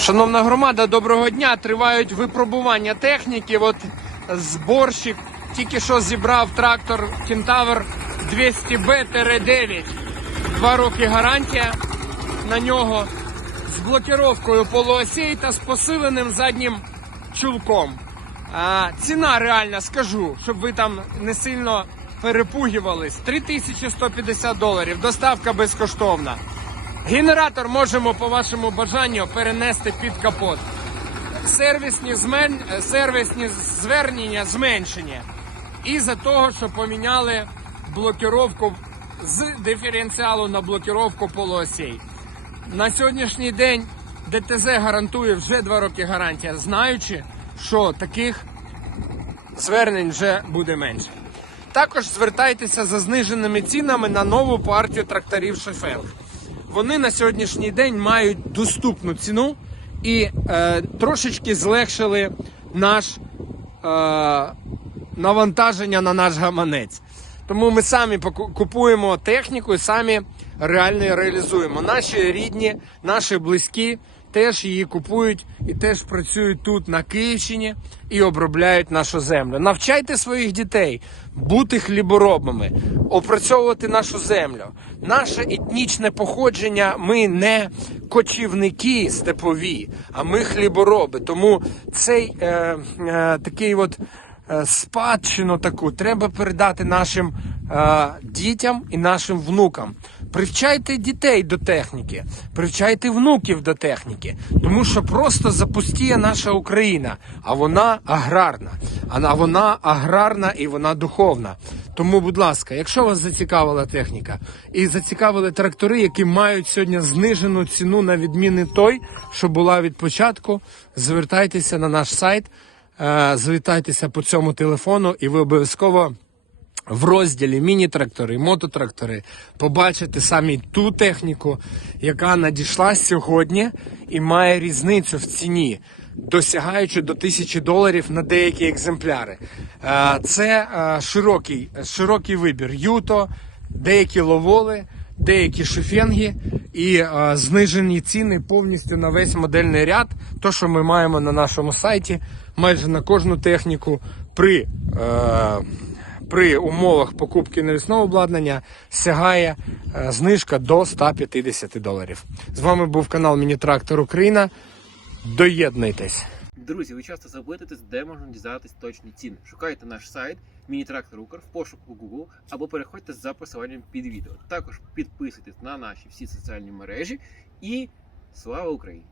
Шановна громада, доброго дня. Тривають випробування техніки. От зборщик тільки що зібрав трактор Кентавр 200B-9. Два роки гарантія на нього з блокіровкою полуосей та з посиленим заднім чулком. А, ціна реальна, скажу, щоб ви там не сильно перепугівались. 3150 доларів. Доставка безкоштовна. Генератор можемо по вашому бажанню перенести під капот. Сервісні, змен... сервісні звернення зменшені. І за того, що поміняли блокіровку з диференціалу на блокіровку полуосей. На сьогоднішній день ДТЗ гарантує вже два роки гарантія, знаючи, що таких звернень вже буде менше. Також звертайтеся за зниженими цінами на нову партію тракторів Шефел. Вони на сьогоднішній день мають доступну ціну і е, трошечки злегшили наш е, навантаження на наш гаманець. Тому ми самі купуємо техніку і самі реально реалізуємо. Наші рідні, наші близькі теж її купують і теж працюють тут на Київщині і обробляють нашу землю. Навчайте своїх дітей бути хліборобами, опрацьовувати нашу землю. Наше етнічне походження. Ми не кочівники степові, а ми хлібороби. Тому цей е, е, такий от е, спадщину таку треба передати нашим е, дітям і нашим внукам. Привчайте дітей до техніки, привчайте внуків до техніки, тому що просто запустіє наша Україна, а вона аграрна. А вона аграрна і вона духовна. Тому, будь ласка, якщо вас зацікавила техніка і зацікавили трактори, які мають сьогодні знижену ціну на відміни той, що була від початку, звертайтеся на наш сайт. Е, Звертайтеся по цьому телефону, і ви обов'язково в розділі міні-трактори, мототрактори побачите самі ту техніку, яка надійшла сьогодні і має різницю в ціні, досягаючи до тисячі доларів на деякі екземпляри. Е, Це е, широкий, широкий вибір. Юто, деякі ловоли деякі шифенги і е, знижені ціни повністю на весь модельний ряд. То, що ми маємо на нашому сайті, майже на кожну техніку при, при умовах покупки навісного обладнання сягає е, знижка до 150 доларів. З вами був канал Міні-Трактор Україна. Доєднуйтесь. Друзі, ви часто запитуєтесь, де можна дізнатися точні ціни. Шукайте наш сайт Міні-трактор Укр в пошуку Google або переходьте за посиланням під відео. Також підписуйтесь на наші всі соціальні мережі і слава Україні!